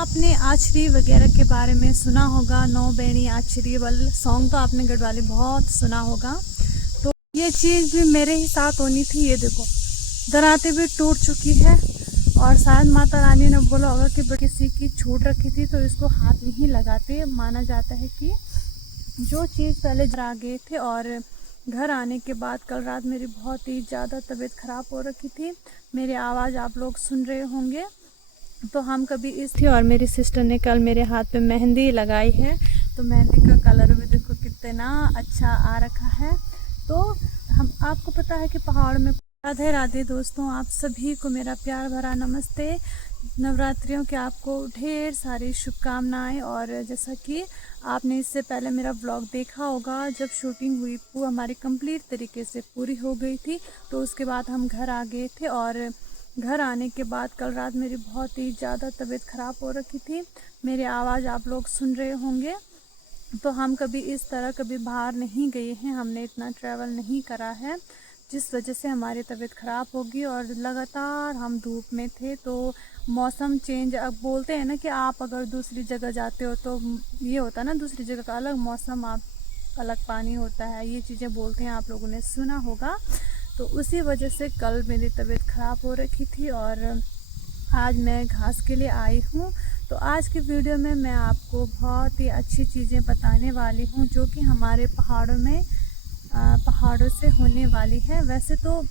आपने आचरी वगैरह के बारे में सुना होगा। नौ बेणी आचरी वाल सॉन्ग तो आपने गढ़वाली बहुत सुना होगा। तो ये चीज़ भी मेरे ही साथ होनी थी। ये देखो दराते भी टूट चुकी है और शायद माता रानी ने बोला होगा कि किसी की छूट रखी थी तो इसको हाथ नहीं लगाते। माना जाता है कि जो चीज़ पहले आ गए थे। और घर आने के बाद कल रात मेरी बहुत ही ज़्यादा तबीयत ख़राब हो रखी थी। मेरी आवाज़ आप लोग सुन रहे होंगे। तो हम कभी इस थी और मेरी सिस्टर ने कल मेरे हाथ पे मेहंदी लगाई है। तो मेहंदी का कलर भी देखो कितना अच्छा आ रखा है। तो हम आपको पता है कि पहाड़ में राधे राधे दोस्तों, आप सभी को मेरा प्यार भरा नमस्ते। नवरात्रियों के आपको ढेर सारी शुभकामनाएं। और जैसा कि आपने इससे पहले मेरा ब्लॉग देखा होगा, जब शूटिंग हुई वो हमारी कंप्लीट तरीके से पूरी हो गई थी। तो उसके बाद हम घर आ गए थे और घर आने के बाद कल रात मेरी बहुत ही ज़्यादा तबीयत ख़राब हो रखी थी। मेरी आवाज़ आप लोग सुन रहे होंगे। तो हम कभी इस तरह कभी बाहर नहीं गए हैं, हमने इतना ट्रैवल नहीं करा है, जिस वजह से हमारी तबीयत ख़राब होगी। और लगातार हम धूप में थे। तो मौसम चेंज, अब बोलते हैं ना कि आप अगर दूसरी जगह जाते हो तो ये होता है ना, दूसरी जगह का अलग मौसम, आप अलग पानी होता है, ये चीज़ें बोलते हैं, आप लोगों ने सुना होगा। तो उसी वजह से कल मेरी तबीयत ख़राब हो रखी थी और आज मैं घास के लिए आई हूँ। तो आज की वीडियो में मैं आपको बहुत ही अच्छी चीज़ें बताने वाली हूँ जो कि हमारे पहाड़ों से होने वाली है। वैसे तो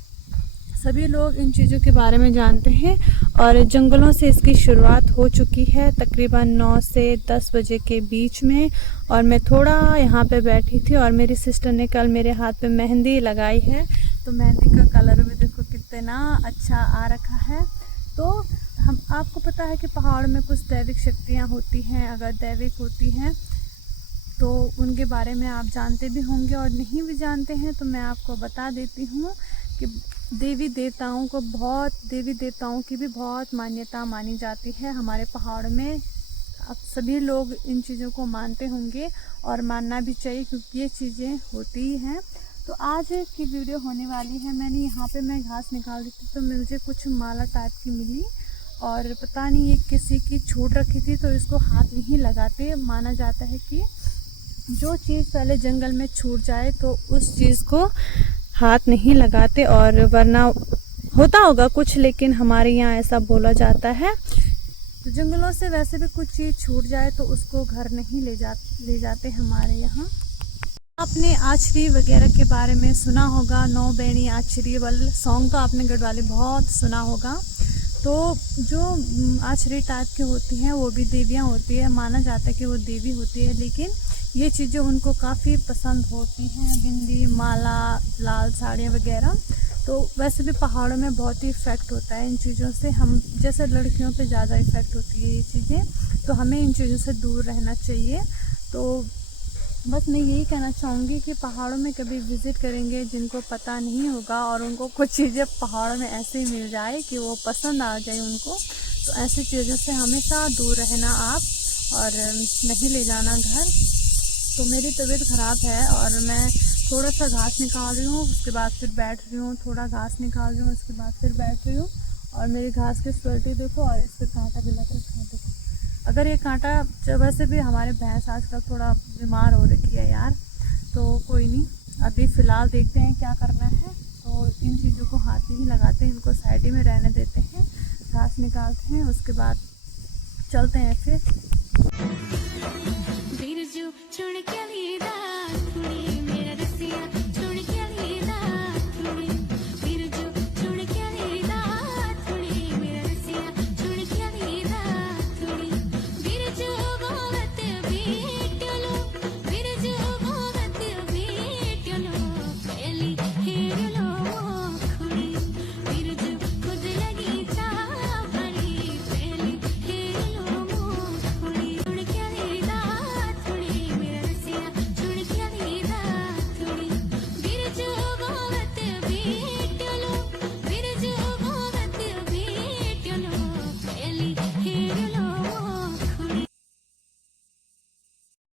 सभी लोग इन चीज़ों के बारे में जानते हैं और जंगलों से इसकी शुरुआत हो चुकी है तकरीबन 9 से 10 बजे के बीच में। और मैं थोड़ा यहाँ पे बैठी थी और मेरी सिस्टर ने कल मेरे हाथ पे मेहंदी लगाई है। तो मेहंदी का कलर भी देखो कितना अच्छा आ रखा है। तो हम आपको पता है कि पहाड़ में कुछ दैविक शक्तियाँ होती हैं। अगर दैविक होती हैं तो उनके बारे में आप जानते भी होंगे, और नहीं भी जानते हैं तो मैं आपको बता देती हूँ कि देवी देवताओं की भी बहुत मान्यता मानी जाती है हमारे पहाड़ में। अब सभी लोग इन चीज़ों को मानते होंगे और मानना भी चाहिए क्योंकि ये चीज़ें होती ही हैं। तो आज की वीडियो होने वाली है, मैंने यहाँ पे मैं घास निकाल दी थी तो मुझे कुछ माला टाइप की मिली और पता नहीं ये किसी की छूट रखी थी तो इसको हाथ नहीं लगाते। माना जाता है कि जो चीज़ पहले जंगल में छूट जाए तो उस चीज़ को हाथ नहीं लगाते, और वरना होता होगा कुछ, लेकिन हमारे यहाँ ऐसा बोला जाता है। तो जंगलों से वैसे भी कुछ चीज़ छूट जाए तो उसको घर नहीं ले जाते हमारे यहाँ। आपने आचरी वगैरह के बारे में सुना होगा। नौ बेणी आचरी वाल सॉन्ग तो आपने गढ़वाली बहुत सुना होगा। तो जो आचरी टाइप की होती हैं वो भी देवियाँ होती है। माना जाता है कि वो देवी होती है, लेकिन ये चीज़ें उनको काफ़ी पसंद होती हैं, बिंदी, माला, लाल साड़ियाँ वगैरह। तो वैसे भी पहाड़ों में बहुत ही इफ़ेक्ट होता है इन चीज़ों से। हम जैसे लड़कियों पे ज़्यादा इफ़ेक्ट होती है ये चीज़ें, तो हमें इन चीज़ों से दूर रहना चाहिए। तो बस मैं यही कहना चाहूँगी कि पहाड़ों में कभी विज़िट करेंगे जिनको पता नहीं होगा और उनको कुछ चीज़ें पहाड़ों में ऐसे ही मिल जाए कि वो पसंद आ जाए उनको, तो ऐसी चीज़ों से हमेशा दूर रहना आप, और नहीं ले जाना घर। तो मेरी तबीयत ख़राब है और मैं थोड़ा सा घास निकाल रही हूँ, उसके बाद फिर बैठ रही हूँ, थोड़ा घास निकाल रही हूँ, उसके बाद फिर बैठ रही हूँ। और मेरी घास की क्वालिटी देखो, और इस पर कांटा भी लग रखा है देखो। अगर ये कांटा, वैसे भी हमारे भैंस आजकल थोड़ा बीमार हो रखी है यार, तो कोई नहीं, अभी फ़िलहाल देखते हैं क्या करना है। तो इन चीज़ों को हाथ नहीं लगाते, इनको साइड में रहने देते हैं, घास निकालते हैं, उसके बाद चलते हैं फिर।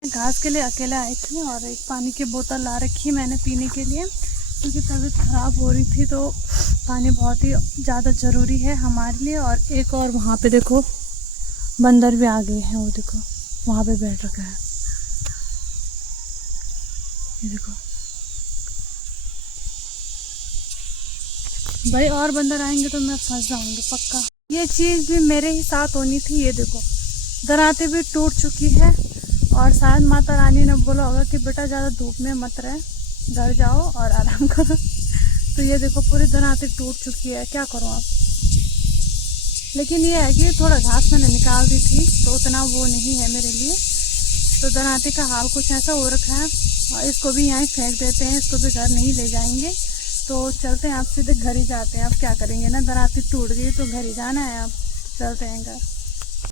घास के लिए अकेले आई थी और एक पानी की बोतल ला रखी मैंने पीने के लिए, क्योंकि तबीयत ख़राब हो रही थी। तो पानी बहुत ही ज़्यादा ज़रूरी है हमारे लिए। और एक और वहाँ पे देखो बंदर भी आ गए हैं, वो देखो वहाँ पे बैठ रखा है, ये देखो भाई। और बंदर आएंगे तो मैं फंस जाऊंगी पक्का। ये चीज़ भी मेरे ही साथ होनी थी। ये देखो दराते भी टूट चुकी है, और शायद माता रानी ने बोला होगा कि बेटा ज़्यादा धूप में मत रहे, घर जाओ और आराम करो। तो ये देखो पूरी दराते टूट चुकी है, क्या करूँ आप। लेकिन ये है कि थोड़ा घास मैंने निकाल दी थी तो उतना वो नहीं है मेरे लिए। तो दराते का हाल कुछ ऐसा हो रखा है, और इसको भी यहाँ फेंक देते हैं, इसको भी घर नहीं ले जाएंगे। तो चलते हैं, आप सीधे घर ही जाते हैं। आप क्या करेंगे ना, दराती टूट गई तो घर ही जाना है, आप चलते हैं घर।